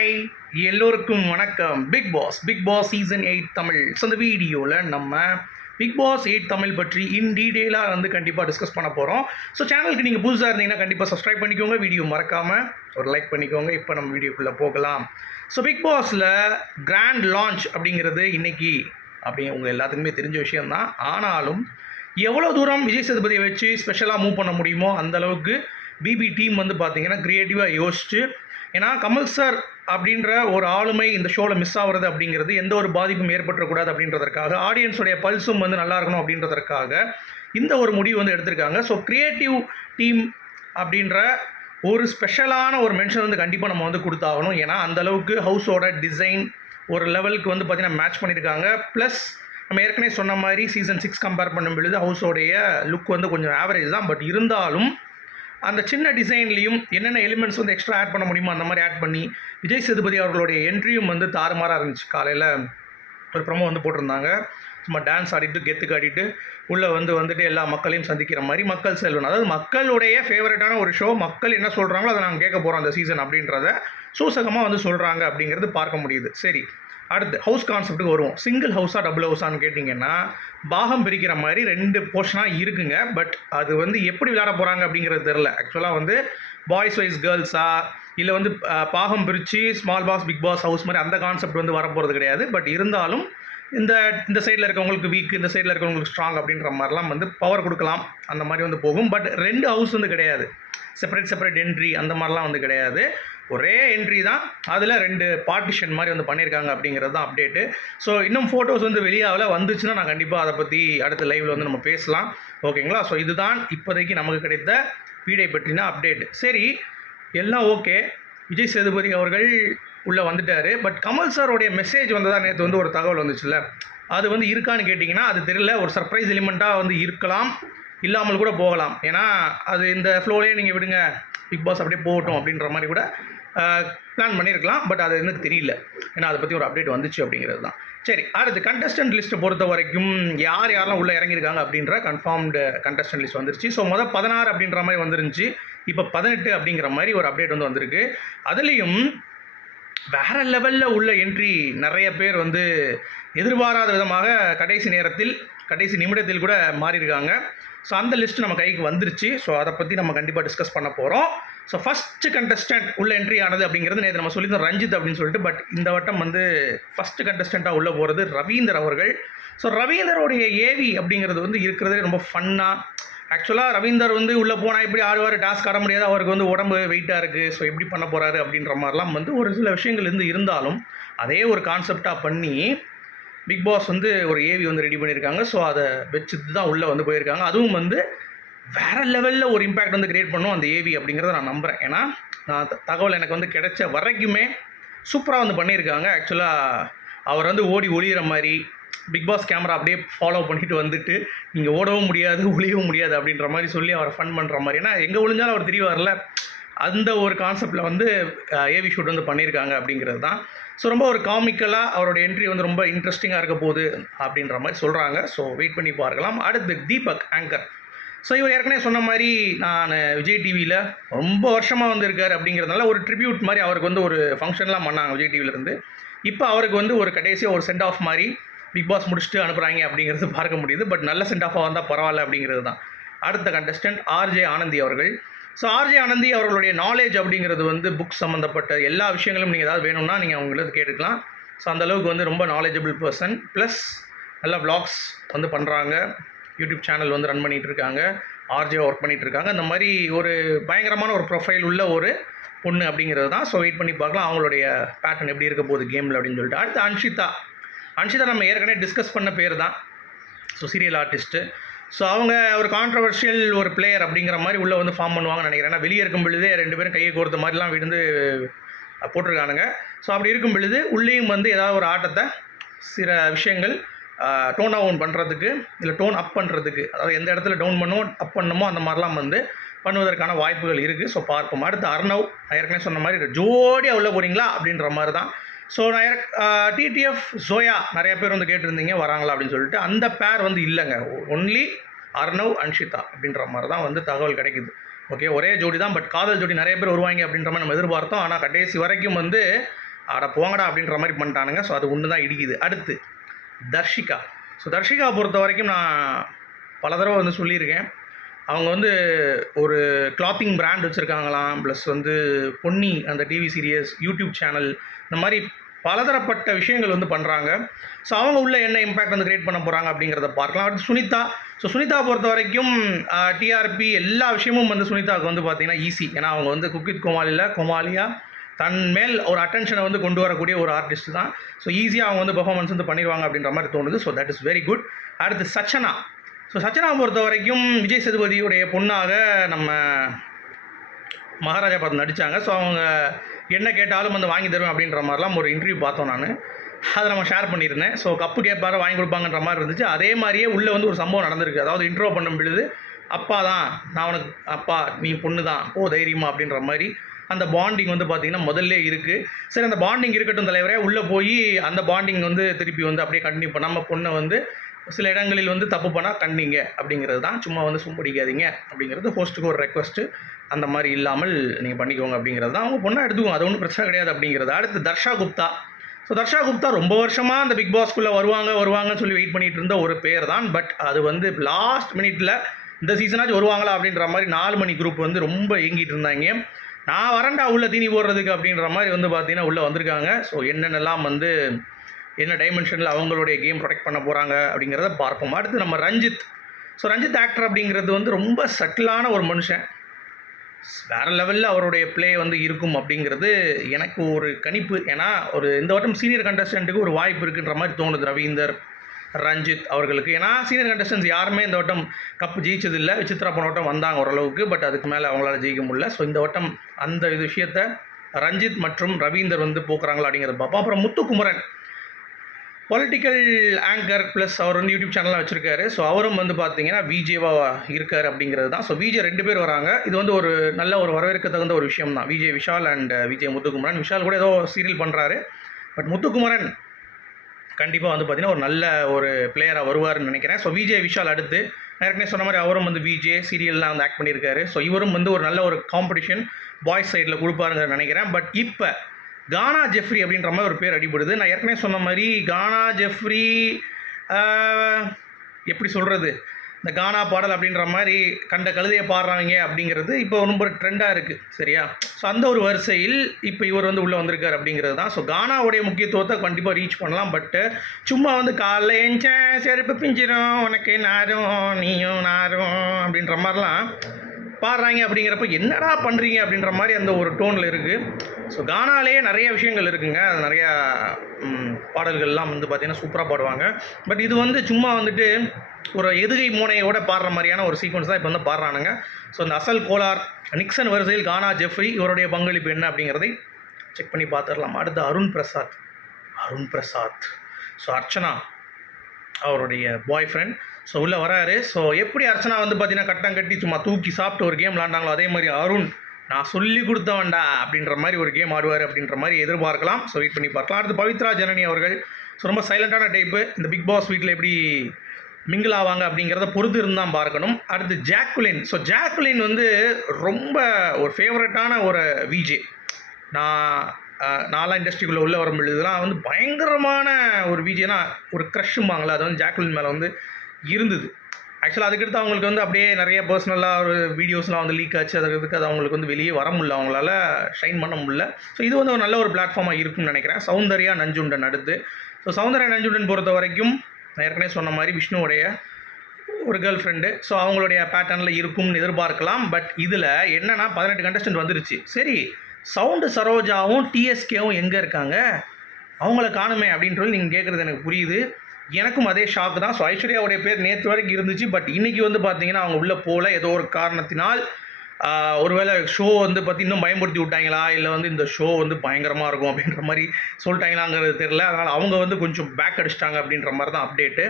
Hi எல்லோருக்கும் வணக்கம். Bigg Boss Bigg Boss season eight Tamil so இந்த வீடியோவில் நம்ம பிக் பாஸ் எயிட் தமிழ் பற்றி இன் டீட்டெயிலாக வந்து கண்டிப்பாக டிஸ்கஸ் பண்ண போகிறோம் ஸோ சேனலுக்கு நீங்கள் புதுசாக இருந்தீங்கன்னா கண்டிப்பாக சப்ஸ்கிரைப் பண்ணிக்கோங்க. வீடியோ மறக்காமல் ஒரு லைக் பண்ணிக்கோங்க. இப்போ நம்ம வீடியோக்குள்ளே போகலாம். ஸோ பிக் பாஸில் கிராண்ட் லான்ச் அப்படிங்கிறது இன்னைக்கு அப்படி உங்கள் எல்லாத்துக்குமே தெரிஞ்ச விஷயம்தான். ஆனாலும் எவ்வளோ தூரம் விஜய் சேதுபதியை வச்சு ஸ்பெஷலாக மூவ் பண்ண முடியுமோ அந்த அளவுக்கு பிபி டீம் வந்து பார்த்திங்கன்னா க்ரியேட்டிவாக யோசிச்சு ஏன்னா கமல் சார் அப்படின்ற ஒரு ஆளுமை இந்த ஷோவில் மிஸ் ஆகிறது அப்படிங்கிறது எந்த ஒரு பாதிப்பும் ஏற்பட்டுறக்கூடாது அப்படின்றதற்காக ஆடியன்ஸோடைய பல்ஸும் வந்து நல்லா இருக்கணும் அப்படின்றதற்காக இந்த ஒரு முடிவு வந்து எடுத்திருக்காங்க. ஸோ க்ரியேட்டிவ் டீம் அப்படின்ற ஒரு ஸ்பெஷலான ஒரு மென்ஷன் வந்து கண்டிப்பாக நம்ம வந்து கொடுத்தாகணும். ஏன்னா அந்தளவுக்கு ஹவுஸோட டிசைன் ஒரு லெவலுக்கு வந்து பார்த்திங்கன்னா மேட்ச் பண்ணியிருக்காங்க. ப்ளஸ் நம்ம ஏற்கனவே சொன்ன மாதிரி சீசன் சிக்ஸ் கம்பேர் பண்ணும் பொழுது ஹவுஸோடைய லுக் வந்து கொஞ்சம் ஆவரேஜ் தான். பட் இருந்தாலும் அந்த சின்ன டிசைன்லேயும் என்னென்ன எலிமெண்ட்ஸ் வந்து எக்ஸ்ட்ரா ஆட் பண்ண முடியுமோ அந்த மாதிரி ஆட் பண்ணி விஜய் சேதுபதி அவர்களுடைய என்ட்ரியும் வந்து தாறுமாறாக இருந்துச்சு. காலையில் ஒரு ப்ரொமோ வந்து போட்டிருந்தாங்க. சும்மா டான்ஸ் ஆடிட்டு கெத்து காட்டிட்டு உள்ளே வந்து வந்துட்டு எல்லா மக்களையும் சந்திக்கிற மாதிரி மக்கள் செல்வன். அதாவது மக்களுடைய ஃபேவரட்டான ஒரு ஷோ மக்கள் என்ன சொல்கிறாங்களோ அதை நாங்கள் கேட்க போகிறோம் அந்த சீசன் அப்படின்றத சூசகமாக வந்து சொல்கிறாங்க அப்படிங்கிறது பார்க்க முடியுது. சரி அடுத்து ஹவுஸ் கான்செப்ட்டுக்கு வருவோம். சிங்கிள் ஹவுஸாக டபுள் ஹவுஸான்னு கேட்டிங்கன்னா பாகம் பிரிக்கிற மாதிரி ரெண்டு போர்ஷனாக இருக்குங்க. பட் அது வந்து எப்படி விளையாட போகிறாங்க அப்படிங்கிறது தெரில ஆக்சுவலாக வந்து பாய்ஸ் வைஸ் கேர்ள்ஸாக இல்லை வந்து பாகம் பிரித்து small boss Bigg Boss house மாதிரி அந்த கான்செப்ட் வந்து வரப்போகிறது கிடையாது. பட் இருந்தாலும் இந்த இந்த சைடில் இருக்கவங்களுக்கு வீக் இந்த சைடில் இருக்கவங்களுக்கு ஸ்ட்ராங் அப்படின்ற மாதிரிலாம் வந்து பவர் கொடுக்கலாம். அந்த மாதிரி வந்து போகும். பட் ரெண்டு ஹவுஸ் வந்து கிடையாது. செப்பரேட் செப்பரேட் என்ட்ரி அந்த மாதிரிலாம் வந்து கிடையாது. ஒரே என்ட்ரி தான். அதில் ரெண்டு பார்ட்டிஷன் மாதிரி வந்து பண்ணியிருக்காங்க அப்படிங்கிறது தான் அப்டேட்டு ஸோ இன்னும் ஃபோட்டோஸ் வந்து வெளியாகல வந்துச்சுன்னா நான் கண்டிப்பாக அதை பற்றி அடுத்த லைவில் வந்து நம்ம பேசலாம். ஓகேங்களா ஸோ இதுதான் இப்போதைக்கு நமக்கு கிடைத்த பீடை பற்றின அப்டேட் சரி எல்லாம் ஓகே. விஜய் சேதுபதி அவர்கள் உள்ளே வந்துட்டார். பட் கமல் சாரோடைய மெசேஜ் வந்ததா நேற்று வந்து ஒரு தகவல் வந்துச்சுல்ல? அது வந்து இருக்கான்னு கேட்டிங்கன்னா அது தெரியல. ஒரு சர்ப்ரைஸ் எலிமெண்ட்டாக வந்து இருக்கலாம். இல்லாமல் கூட போகலாம். ஏன்னா அது இந்த ஃப்ளோலேயே நீங்கள் விடுங்க. பிக் பாஸ் அப்படியே போகட்டும் அப்படின்ற மாதிரி கூட பிளான் பண்ணியிருக்கலாம் பட் அது எனக்கு தெரியல. ஏன்னா அதை பற்றி ஒரு அப்டேட் வந்துச்சு அப்படிங்கிறது தான். சரி அடுத்து கண்டஸ்டன்ட் லிஸ்ட்டை பொறுத்த வரைக்கும் யார் யாரெல்லாம் உள்ளே இறங்கியிருக்காங்க அப்படின்ற கன்ஃபார்ம்டு கண்டஸ்டன்ட் லிஸ்ட் வந்துருச்சு. ஸோ மொதல் பதினாறு அப்படின்ற மாதிரி வந்துருந்துச்சு. இப்போ பதினெட்டு அப்படிங்கிற மாதிரி ஒரு அப்டேட் வந்து வந்திருக்கு. அதுலேயும் வேற லெவலில் உள்ள என்ட்ரி நிறைய பேர் வந்து எதிர்பாராத விதமாக கடைசி நேரத்தில் கடைசி நிமிடத்தில் கூட மாறியிருக்காங்க. ஸோ அந்த லிஸ்ட் நம்ம கைக்கு வந்துருச்சு. ஸோ அதை பற்றி நம்ம கண்டிப்பாக டிஸ்கஸ் பண்ண போகிறோம் ஸோ ஃபஸ்ட்டு கண்டஸ்டன்ட் உள்ள என்ட்ரி ஆனது அப்படிங்கிறது நேற்று நம்ம சொல்லியிருந்தோம் ரஞ்சித் அப்படின்னு சொல்லிட்டு பட் இந்த வட்டம் வந்து ஃபஸ்ட்டு கண்டஸ்டண்ட்டாக உள்ளே போகிறது ரவீந்தர் அவர்கள். ஸோ ரவீந்தருடைய ஏவி அப்படிங்கிறது வந்து இருக்கிறதே ரொம்ப ஃபன்னாக ஆக்சுவலாக ரவீந்தர் வந்து உள்ளே போனால் எப்படி ஆடுவார்? டாஸ்க் ஆட முடியாது. அவருக்கு வந்து உடம்பு வெயிட்டாக இருக்குது ஸோ எப்படி பண்ண போகிறாரு அப்படின்ற மாதிரிலாம் வந்து ஒரு சில விஷயங்கள் இருந்து இருந்தாலும் அதே ஒரு கான்செப்டாக பண்ணி பிக் பாஸ் வந்து ஒரு ஏவி வந்து ரெடி பண்ணியிருக்காங்க ஸோ அதை வச்சுட்டு தான் உள்ளே வந்து போயிருக்காங்க. அதுவும் வந்து வேறு லெவலில் ஒரு இம்பேக்ட் வந்து கிரியேட் பண்ணும் அந்த ஏவி அப்படிங்கிறத நான் நம்புகிறேன் ஏன்னா நான் த- தகவல் எனக்கு வந்து கிடைச்ச வரைக்குமே சூப்பராக வந்து பண்ணியிருக்காங்க ஆக்சுவலாக அவர் வந்து ஓடி ஒளியிற மாதிரி பிக் பாஸ் கேமரா அப்படியே ஃபாலோ பண்ணிட்டு வந்துட்டு நீங்கள் ஓடவும் முடியாது ஒழியவும் முடியாது அப்படின்ற மாதிரி சொல்லி அவரை ஃபன் பண்ணுற மாதிரி. ஏன்னா எங்கே ஒழிஞ்சாலும் அவர் தெரியவார்ல அந்த ஒரு கான்செப்டில் வந்து ஏவி ஷூட் வந்து பண்ணியிருக்காங்க அப்படிங்கிறது தான். ஸோ ரொம்ப ஒரு காமிக்கலாக அவரோட என்ட்ரி வந்து ரொம்ப இன்ட்ரெஸ்டிங்காக இருக்க போகுது அப்படின்ற மாதிரி சொல்கிறாங்க ஸோ வெயிட் பண்ணி பார்க்கலாம். அடுத்து தீபக் ஆங்கர் ஸோ இவர் ஏற்கனவே சொன்ன மாதிரி நான் விஜய் டிவியில் ரொம்ப வருஷமாக வந்து இருக்கார் அப்படிங்கிறதுனால ஒரு ட்ரிபியூட் மாதிரி அவருக்கு வந்து ஒரு ஃபங்க்ஷன்லாம் பண்ணாங்க விஜய் டிவியிலேருந்து இப்போ அவருக்கு வந்து ஒரு கடைசியாக ஒரு சென்ட் ஆஃப் மாதிரி பிக் பாஸ் முடிச்சுட்டு அனுப்புகிறாங்க அப்படிங்கிறது பார்க்க முடியுது. பட் நல்ல சென்ட் ஆஃபாக வந்தால் பரவாயில்ல அப்படிங்கிறது தான். அடுத்த கண்டஸ்டன்ட் ஆர்ஜே ஆனந்தி அவர்கள். ஸோ ஆர்ஜே ஆனந்தி அவர்களுடைய நாலேஜ் அப்படிங்கிறது வந்து புக் சம்மந்தப்பட்ட எல்லா விஷயங்களும் நீங்கள் ஏதாவது வேணும்னா நீங்கள் அவங்களுக்கு கேட்டுக்கலாம். ஸோ அந்த அளவுக்கு வந்து ரொம்ப நாலேஜபிள் பர்சன் ப்ளஸ் நல்ல ப்ளாக்ஸ் வந்து பண்ணுறாங்க யூடியூப் சேனல் வந்து ரன் பண்ணிகிட்டு இருக்காங்க. ஆர்ஜே ஒர்க் பண்ணிகிட்டு இருக்காங்க. இந்த மாதிரி ஒரு பயங்கரமான ஒரு ப்ரொஃபைல் உள்ள ஒரு பொண்ணு அப்படிங்கிறது தான். ஸோ வெயிட் பண்ணி பார்க்கலாம். அவங்களுடைய பேட்டர்ன் எப்படி இருக்க போகுது கேமில் அப்படின்னு சொல்லிட்டு. அடுத்து அன்ஷிதா. அன்ஷிதா நம்ம ஏற்கனவே டிஸ்கஸ் பண்ண பேர் தான். ஸோ சீரியல் ஆர்டிஸ்ட்டு ஸோ அவங்க ஒரு கான்ட்ரவர்ஷியல் ஒரு பிளேயர் அப்படிங்கிற மாதிரி உள்ளே வந்து ஃபார்ம் பண்ணுவாங்கன்னு நினைக்கிறேன். ஏன்னா வெளியே இருக்கும் பொழுதே ரெண்டு பேரும் கையை கோர்த்த மாதிரிலாம் விழுந்து போட்டிருக்கானுங்க. ஸோ அப்படி இருக்கும் பொழுது உள்ளேயும் வந்து ஏதாவது ஒரு ஆட்டத்தை சில விஷயங்கள் டோன் டவுன் பண்ணுறதுக்கு இல்லை டோன் அப் பண்ணுறதுக்கு அதாவது எந்த இடத்துல டவுன் பண்ணுமோ அப் பண்ணுமோ அந்த மாதிரிலாம் வந்து பண்ணுவதற்கான வாய்ப்புகள் இருக்குது ஸோ பார்ப்போம். அடுத்து அர்ணவ் ஏற்கனவே சொன்ன மாதிரி ஜோடியாக உள்ள போகிறீங்களா அப்படின்ற மாதிரி தான். ஸோ நான் டிடிஎஃப் சோயா நிறைய பேர் வந்து கேட்டிருந்தீங்க வராங்களா அப்படின்னு சொல்லிட்டு. அந்த பேர் வந்து இல்லைங்க. ஒன்லி அர்ணவ் அன்ஷிதா அப்படின்ற மாதிரி தான் வந்து தகவல் கிடைக்குது. ஓகே ஒரே ஜோடி தான் பட் காதல் ஜோடி நிறைய பேர் வருவாங்க அப்படின்ற மாதிரி நம்ம எதிர்பார்த்தோம். ஆனால் கடைசி வரைக்கும் வந்து அட போங்கடா அப்படின்ற மாதிரி பண்ணிட்டானுங்க. ஸோ அது ஒன்று தான் இடிக்குது. அடுத்து தர்ஷிகா. ஸோ தர்ஷிகா பொறுத்த வரைக்கும் நான் பல தடவை வந்து சொல்லியிருக்கேன். அவங்க வந்து ஒரு கிளாத்திங் பிராண்ட் வச்சுருக்காங்களாம். ப்ளஸ் வந்து பொன்னி அந்த டிவி சீரியஸ் யூடியூப் சேனல் இந்த மாதிரி பலதரப்பட்ட விஷயங்கள் வந்து பண்ணுறாங்க ஸோ அவங்க உள்ள என்ன இம்பேக்ட் வந்து க்ரியேட் பண்ண போகிறாங்க அப்படிங்கிறத பார்க்கலாம். அடுத்து சுனிதா. ஸோ சுனிதா பொறுத்த வரைக்கும் டிஆர்பி எல்லா விஷயமும் வந்து சுனிதாவுக்கு வந்து பார்த்திங்கன்னா ஈஸி ஏன்னா அவங்க வந்து குக்கித் கோமாளியில் கோமாளியா தன் மேல் ஒரு அட்டென்ஷனை வந்து கொண்டு வரக்கூடிய ஒரு ஆர்டிஸ்ட் தான். ஸோ ஈஸியாக அவங்க வந்து பெர்ஃபார்மன்ஸ் வந்து பண்ணிடுவாங்க அப்படின்ற மாதிரி தோணுது. So that is very good அடுத்து சச்சனா. ஸோ சச்சனா பொறுத்த வரைக்கும் விஜய் சேதுபதியுடைய பொண்ணாக நம்ம மகாராஜா படம் நடித்தாங்க ஸோ அவங்க என்ன கேட்டாலும் வந்து வாங்கி தருவேன் அப்படின்ற மாதிரிலாம் ஒரு இன்டர்வியூ பார்த்தோம் நான். அதை நம்ம ஷேர் பண்ணியிருந்தேன். ஸோ கப்பு கேட்பாரு வாங்கி கொடுப்பாங்கன்ற மாதிரி இருந்துச்சு. அதே மாதிரியே உள்ளே வந்து ஒரு சம்பவம் நடந்திருக்கு. அதாவது இன்ட்ரோ பண்ணும் பொழுது அப்பா தான் நான் உனக்கு அப்பா நீ பொண்ணு தான். ஓ தைரியமா அப்படின்ற மாதிரி அந்த பாண்டிங் வந்து பார்த்திங்கன்னா முதல்ல இருக்குது சரி அந்த பாண்டிங் இருக்கட்டும் தலைவரே உள்ளே போய் அந்த பாண்டிங் வந்து திருப்பி வந்து அப்படியே கண்டினியூ பண்ணாமல் பொண்ணை வந்து சில இடங்களில் வந்து தப்பு பண்ணால் கண்டிங்க அப்படிங்கிறது தான். சும்மா வந்து சும்படிக்காதீங்க அப்படிங்கிறது ஹோஸ்ட்டுக்கு ஒரு ரெக்வஸ்ட்டு அந்த மாதிரி இல்லாமல் நீங்கள் பண்ணிக்கோங்க அப்படிங்கிறது தான். அவங்க பொண்ணாக எடுத்துக்கோங்க அது ஒன்றும் பிரச்சனை கிடையாது அப்படிங்கிறது. அடுத்து தர்ஷா குப்தா. ஸோ தர்ஷா குப்தா ரொம்ப வருஷமாக அந்த பிக் பாஸ்க்குள்ளே வருவாங்க வருவாங்கன்னு சொல்லி வெயிட் பண்ணிகிட்டு இருந்த ஒரு பேர் தான். பட் அது வந்து லாஸ்ட் மினிட்ல இந்த சீசனாச்சும் வருவாங்களா அப்படின்ற மாதிரி நாலு மணி குரூப் வந்து ரொம்ப ஏங்கிட்டு இருந்தாங்க. நான் வரண்டா உள்ளே தீனி போடுறதுக்கு அப்படின்ற மாதிரி வந்து பார்த்தீங்கன்னா உள்ளே வந்திருக்காங்க. ஸோ என்னென்னலாம் வந்து என்ன டைமென்ஷனில் அவங்களுடைய கேம் ப்ரொடெக்ட் பண்ண போகிறாங்க அப்படிங்கிறத பார்ப்போம். அடுத்து நம்ம ரஞ்சித். ஸோ ரஞ்சித் ஆக்டர் அப்படிங்கிறது வந்து ரொம்ப சட்டிலான ஒரு மனுஷன். வேறு லெவலில் அவருடைய ப்ளே வந்து இருக்கும் அப்படிங்கிறது எனக்கு ஒரு கணிப்பு. ஏன்னா ஒரு இந்த வட்டம் சீனியர் கண்டஸ்டண்ட்டுக்கு ஒரு வாய்ப்பு இருக்குன்ற மாதிரி தோணுது ரவீந்தர் ரஞ்சித் அவர்களுக்கு. ஏன்னா சீனியர் கண்டஸ்டன்ஸ் யாருமே இந்த வட்டம் கப்பு ஜெயிச்சதில்லை விசித்ரா போன வட்டம் வந்தாங்க ஓரளவுக்கு பட் அதுக்கு மேலே அவங்களால ஜெயிக்க முடியல. ஸோ இந்த வட்டம் அந்த விஷயத்தை ரஞ்சித் மற்றும் ரவீந்தர் வந்து போக்குறாங்களா அப்படிங்கிறத பார்ப்போம். அப்புறம் முத்துக்குமரன். பொலிட்டிக்கல் ஆங்கர் ப்ளஸ் அவர் வந்து யூடியூப் சேனலாக வச்சுருக்காரு. ஸோ அவரும் வந்து பார்த்தீங்கன்னா விஜேவாக இருக்கார் அப்படிங்கிறது தான். ஸோ விஜே ரெண்டு பேர் வராங்க. இது வந்து ஒரு நல்ல ஒரு வரவேற்க தகுந்த ஒரு விஷயம் தான். Vijay Vishal and Vijay uh, Muthukumaran. விஷால் கூட ஏதோ சீரியல் பண்ணுறாரு பட் முத்துக்குமரன் கண்டிப்பாக வந்து பார்த்தீங்கன்னா ஒரு நல்ல ஒரு பிளேயராக வருவார்னு நினைக்கிறேன். ஸோ விஜய் விஷால் அடுத்து ஏற்கனவே சொன்ன மாதிரி அவரும் வந்து விஜே சீரியல்லாம் வந்து ஆக்ட் பண்ணியிருக்காரு. ஸோ இவரும் வந்து ஒரு நல்ல ஒரு காம்படிஷன் பாய்ஸ் சைடில் கொடுப்பாருங்கிற நினைக்கிறேன். பட் இப்போ கானா ஜெஃப்ரி அப்படின்ற மாதிரி ஒரு பேர் அடிபடுது. நான் ஏற்கனவே சொன்ன மாதிரி கானா ஜெஃப்ரி எப்படி சொல்கிறது இந்த கானா பாடல் அப்படின்ற மாதிரி கண்ட கழுதையை பாடுறாங்க அப்படிங்கிறது இப்போ ரொம்ப ட்ரெண்டாக இருக்குது சரியா? ஸோ அந்த ஒரு வரிசையில் இப்போ இவர் வந்து உள்ளே வந்திருக்கார் அப்படிங்கிறது தான். ஸோ கானாவுடைய முக்கியத்துவத்தை கண்டிப்பாக ரீச் பண்ணலாம். பட்டு சும்மா வந்து காலைல எஞ்சேன் செருப்பு பிஞ்சிரும் உனக்கு நாரும் நீயும் நாரும் அப்படின்ற மாதிரிலாம் பாடுறாங்க அப்படிங்கிறப்ப என்னடா பண்ணுறீங்க அப்படின்ற மாதிரி அந்த ஒரு டோனில் இருக்குது ஸோ கானாலேயே நிறைய விஷயங்கள் இருக்குங்க. அது நிறையா பாடல்கள்லாம் வந்து பார்த்திங்கன்னா சூப்பராக பாடுவாங்க. பட் இது வந்து சும்மா வந்துட்டு ஒரு எதுகை மூனையோட பாடுற மாதிரியான ஒரு சீக்வன்ஸ் தான் இப்போ வந்து பாடுறானுங்க. ஸோ இந்த அசல் கோலார் நிக்சன் வரிசையில் கானா ஜெஃப்ரி இவருடைய பங்களிப்பு என்ன அப்படிங்கிறதை செக் பண்ணி பார்த்துடலாம் அடுத்து அருண் பிரசாத். அருண் பிரசாத். ஸோ அர்ச்சனா அவருடைய பாய் ஃப்ரெண்ட் ஸோ உள்ளே வராரு. ஸோ எப்படி அர்ச்சனா வந்து பார்த்தீங்கன்னா கட்டம் கட்டி சும்மா தூக்கி சாப்பிட்டு ஒரு கேம் விளாண்டாங்களோ அதே மாதிரி அருண் நான் சொல்லி கொடுத்தவன்டா அப்படின்ற மாதிரி ஒரு கேம் ஆடுவார் அப்படின்ற மாதிரி எதிர்பார்க்கலாம். ஸோ வெயிட் பண்ணி பார்க்கலாம். அடுத்து பவித்ரா ஜனனி அவர்கள். ஸோ ரொம்ப சைலண்டான டைப்பு இந்த பிக் பாஸ் வீட்டில் எப்படி மிங்கிள் ஆவாங்க அப்படிங்கிறத பொறுத்து இருந்தால் பார்க்கணும். அடுத்து ஜாக்குலின். ஸோ ஜாக்குலின் வந்து ரொம்ப ஒரு ஃபேவரட்டான ஒரு விஜே நான் நாலாம் இண்டஸ்ட்ரிக்குள்ளே உள்ளே வரும் பொழுதுலாம் வந்து பயங்கரமான ஒரு விஜேனா ஒரு க்ரஷ்ஷும்பாங்களே அது வந்து ஜாக்குலின் மேலே வந்து இருந்தது. ஆக்சுவலாக அதுக்கடுத்து அவங்களுக்கு வந்து அப்படியே நிறைய பர்சனலாக ஒரு வீடியோஸ்லாம் வந்து லீக் ஆச்சு. அதுக்கு அது அவங்களுக்கு வந்து வெளியே வர முடியல. அவங்களால ஷைன் பண்ண முடியல. ஸோ இது வந்து ஒரு நல்ல ஒரு பிளாட்ஃபார்மாக இருக்கும்னு நினைக்கிறேன். சௌந்தர்யா நஞ்சுண்டன் அடுத்து. ஸோ சௌந்தர்யா நஞ்சுண்டன் பொறுத்த வரைக்கும் நான் ஏற்கனவே சொன்ன மாதிரி விஷ்ணுவுடைய ஒரு கேர்ள் ஃப்ரெண்டு ஸோ அவங்களுடைய பேட்டர்னில் இருக்கும்னு எதிர்பார்க்கலாம். பட் இதில் என்னன்னா பதினெட்டு கண்டஸ்டன்ட் வந்துருச்சு. சரி சவுண்டு சரோஜாவும் டிஎஸ்கேவும் எங்கே இருக்காங்க? அவங்கள காணுமே அப்படின்னு சொல்லி நீங்கள் கேட்குறது எனக்கு புரியுது. எனக்கும் அதே ஷாக் தான். ஸோ ஐஸ்வர்யாவுடைய பேர் நேற்று வரைக்கும் இருந்துச்சு. பட் இன்றைக்கி வந்து பார்த்தீங்கன்னா அவங்க உள்ளே போகல ஏதோ ஒரு காரணத்தினால் ஒருவேளை ஷோ வந்து பற்றி இன்னும் பயன்படுத்தி விட்டாங்களா? இல்லை வந்து இந்த ஷோ வந்து பயங்கரமாக இருக்கும் அப்படின்ற மாதிரி சொல்லிட்டாங்களாங்கிறது தெரில அதனால் அவங்க வந்து கொஞ்சம் பேக் அடிச்சிட்டாங்க அப்படின்ற மாதிரி தான் அப்டேட்டு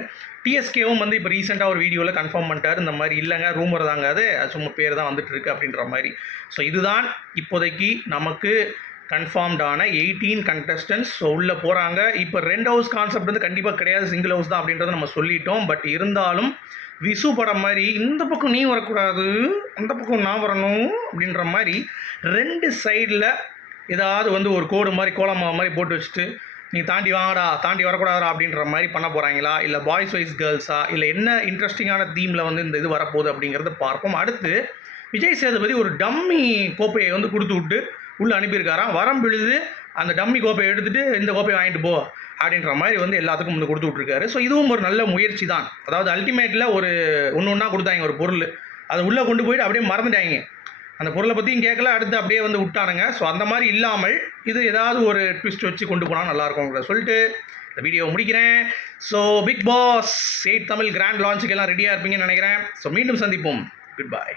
டிஎஸ்கேவும் வந்து இப்போ ரீசெண்டாக ஒரு வீடியோவில் கன்ஃபார்ம் பண்ணிட்டாரு. இந்த மாதிரி இல்லைங்க ரூமர் தாங்க அது. அது சும்மா பேர் தான் வந்துட்டு இருக்கு அப்படின்ற மாதிரி. ஸோ இதுதான் இப்போதைக்கு நமக்கு கன்ஃபார்ம்டான எயிட்டீன் கண்டஸ்டன்ஸ் ஸோ உள்ளே போகிறாங்க இப்போ ரெண்டு ஹவுஸ் கான்செப்ட் வந்து கண்டிப்பாக கிடையாது. சிங்கிள் ஹவுஸ் தான் அப்படின்றத நம்ம சொல்லிட்டோம். பட் இருந்தாலும் விசு படம் மாதிரி இந்த பக்கம் நீ வரக்கூடாது அந்த பக்கம் நான் வரணும் அப்படின்ற மாதிரி ரெண்டு சைடில் ஏதாவது வந்து ஒரு கோடு மாதிரி கோலமாக மாதிரி போட்டு வச்சுட்டு நீ தாண்டி வாங்கடா தாண்டி வரக்கூடாதா அப்படின்ற மாதிரி பண்ண போகிறாங்களா இல்லை பாய்ஸ் வைஸ் கேர்ள்ஸா இல்லை என்ன இன்ட்ரெஸ்டிங்கான தீமில் வந்து இந்த இது வரப்போகுது அப்படிங்கிறத பார்ப்போம். அடுத்து விஜய் சேதுபதி ஒரு டம்மி கோப்பையை வந்து கொடுத்து விட்டு உள்ளே அனுப்பியிருக்காராம். வரம் விழுது அந்த டம்மி கோப்பையை எடுத்துகிட்டு இந்த கோப்பையை வாங்கிட்டு போ அப்படின்ற மாதிரி வந்து எல்லாத்துக்கும் வந்து கொடுத்து விட்ருக்காரு ஸோ இதுவும் ஒரு நல்ல முயற்சி தான். அதாவது அல்டிமேட்டில் ஒரு ஒன்று ஒன்றா கொடுத்தாங்க ஒரு பொருள். அதை உள்ளே கொண்டு போயிட்டு அப்படியே மறந்துட்டாங்க. அந்த பொருளை பற்றியும் கேட்கல அடுத்து அப்படியே வந்து விட்டானுங்க. ஸோ அந்த மாதிரி இல்லாமல் இது ஏதாவது ஒரு ட்விஸ்ட் வச்சு கொண்டு போனால் நல்லாயிருக்கும் சொல்லிட்டு இந்த வீடியோ முடிக்கிறேன். So Bigg Boss eight Tamil grand லான்ச்சுக்கு எல்லாம் ரெடியாக இருப்பீங்கன்னு நினைக்கிறேன். ஸோ மீண்டும் சந்திப்போம். குட் பாய்